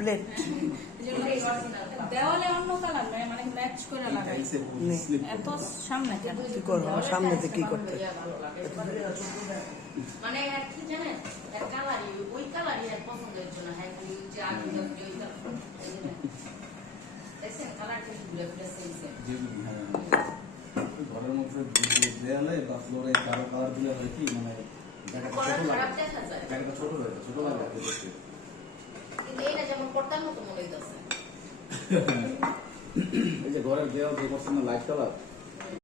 Plate দেওয়ালে অন্য colour নয়, মানে ম্যাচ করে লাগাই। এত সামনে কেন? কি করবো সামনেতে কি করতে? মানে কি জানেন, এক কালারই ওই কালারই এক পছন্দের জন্য হ্যাঁ ওই যে আগে ওই কালার দেখছেন কালারটা ঘুরে ঘুরে সেম ঘরের মধ্যে দেয়ালে বা ফ্লোরে কারো কালার দিলে হয় কি মানে জায়গাটা ছোট লাগে, ছোট লাগে দেখতে। কিন্তু এটা যেমন পর্দার মতো মনে হইতেছে। এই যে ঘরের দেয়াল যে করছেন না লাইট কালার